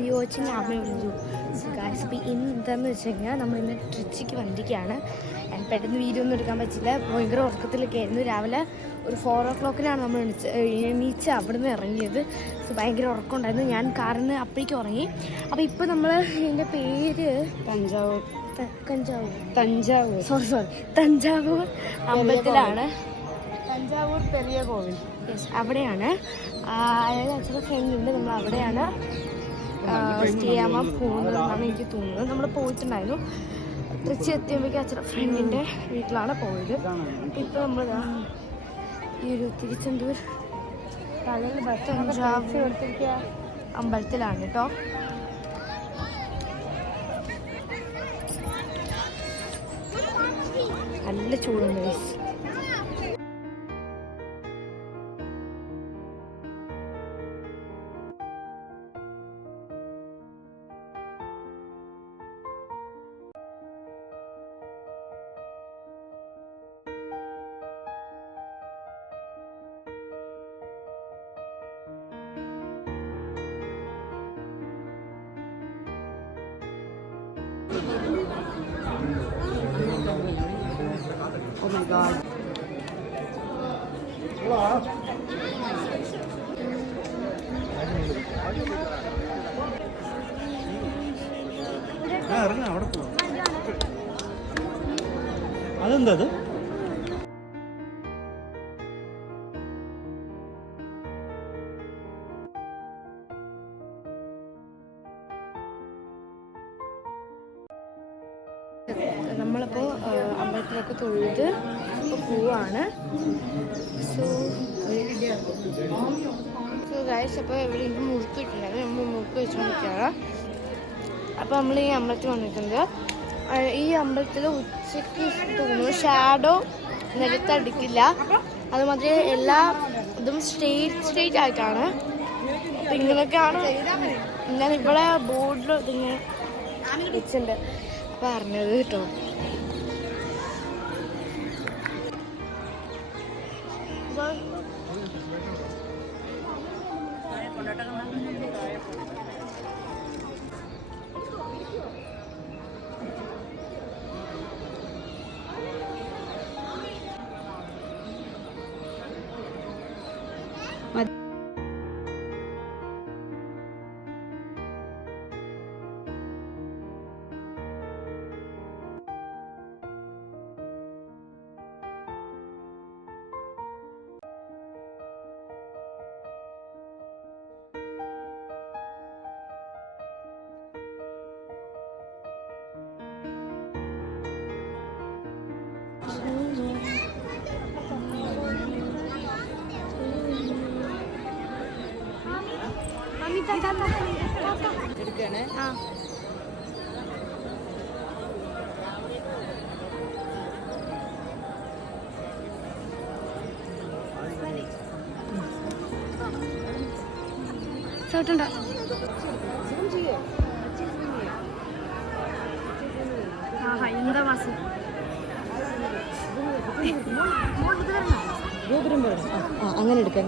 And you watching ആമ വിളിച്ചു guys. അപ്പോൾ ഇന്ന് എന്താണെന്ന് വെച്ച് കഴിഞ്ഞാൽ നമ്മളിന്ന് ട്രിച്ചിക്ക് വണ്ടിക്കാണ്. ആൻഡ് പെട്ടെന്ന് വീഡിയോ ഒന്നും എടുക്കാൻ പറ്റില്ല, ഭയങ്കര ഉറക്കത്തിലൊക്കെ ആയിരുന്നു. രാവിലെ ഒരു 4 o'clock നമ്മൾ എണീച്ച് അവിടെ നിന്ന് ഇറങ്ങിയത്. സോ ഭയങ്കര ഉറക്കമുണ്ടായിരുന്നു. ഞാൻ കാറിന് അപ്പോഴേക്കും ഉറങ്ങി. അപ്പോൾ ഇപ്പോൾ നമ്മൾ എൻ്റെ പേര് തഞ്ചാവൂർ അമ്പലത്തിലാണ്. തഞ്ചാവൂർ പെരിയ കോവിൽ. യെസ്, അവിടെയാണ്. അതായത് അച്ഛൻ്റെ ഫ്രണ്ട് ഉണ്ട്, നമ്മൾ അവിടെയാണ് സ്റ്റേ ചെയ്യാൻ പോകുന്നതെന്നാണ് എനിക്ക് തോന്നുന്നത്. നമ്മൾ പോയിട്ടുണ്ടായിരുന്നു. തൃച്ചി എത്തിയുമ്പോഴേക്കും അച്ഛൻ്റെ ഫ്രണ്ടിൻ്റെ വീട്ടിലാണ് പോയത്. ഇപ്പോൾ നമ്മൾ ഈ ഒരു തിരുച്ചെന്തൂർ അമ്പലത്തിലാണ് കേട്ടോ. നല്ല ചൂടുണ്ട് ഗൈസ്. Oh my god. അവിടെ പോ. അതെന്താ അത്? നമ്മളിപ്പോൾ അമ്പലത്തിലൊക്കെ തൊഴുത് ഇപ്പോൾ പോവാണ്. സോ ഗൈസ്, അപ്പോൾ ഇവിടെ എനിക്ക് മുറുക്ക് കിട്ടുന്നുണ്ടായിരുന്നു. നമ്മൾ മുറുക്ക് വെച്ചുകൊണ്ടിരിക്കുകയാണ്. അപ്പോൾ നമ്മൾ ഈ അമ്പലത്തിൽ വന്നിട്ടുണ്ട്. ഈ അമ്പലത്തിൽ ഉച്ചയ്ക്ക് തോന്നുന്നു ഷാഡോ നിലത്തടിക്കില്ല. അതുമാതിരി എല്ലാ ഇതും സ്ട്രെയിറ്റ് ആയിട്ടാണ്. അപ്പം ഇങ്ങനെയൊക്കെയാണ് ഞാൻ ഇവിടെ ബോർഡിൽ ഇതിങ്ങനെ വെച്ചിട്ടുണ്ട് പറഞ്ഞത് കേട്ടോ. എടുക്കണേ. ചോട്ടുണ്ടോ? എന്താ മാസം ഗോപുരം വരണം. അങ്ങനെ എടുക്കാം.